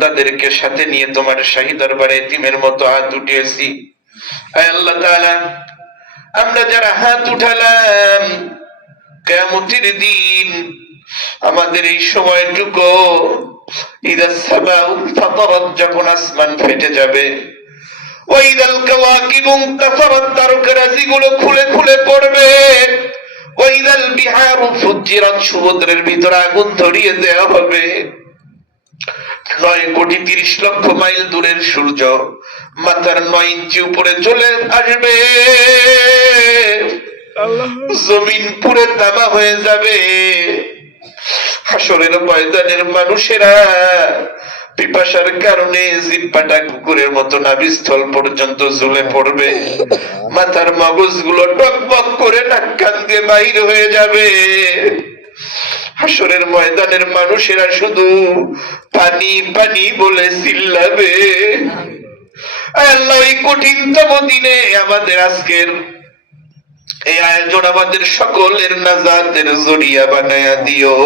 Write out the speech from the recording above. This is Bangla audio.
বান্দাদেরকে সাথে নিয়ে তোমার শাহী দরবারে এতিমের মতো হাত উঠিয়েছি। আল্লাহ আমরা যারা হাত উঠালাম কেমতির দিন আমাদের এই সময়টুকু যখন আসমান ফেটে যাবে খুলে খুলে পড়বে। সমুদ্রের ভিতরে আগুন ধরিয়ে দেওয়া হবে। নয় কোটি তিরিশ লক্ষ মাইল দূরের সূর্য মাথার নয় ইঞ্চি উপরে চলে আসবে। জমিন পুরে তামা হয়ে যাবে। হাসরের ময়দানের মানুষেরা পিপাসার কারণে জিব্বাটা কুকুরের মতো নাভিস্থল পর্যন্ত ঝুলে পড়বে। মাথার মগজগুলো টকবক করে নাক দিয়ে বাইর হয়ে যাবে। হাসরের ময়দানের মানুষেরা শুধু পানি পানি বলে চিল্লাবে। আল্লাহ ওই কঠিনতম দিনে আমাদের আজকের এই আয়োজন আমাদের সকলের নাজাতের জড়িয়া বানায়া দিও।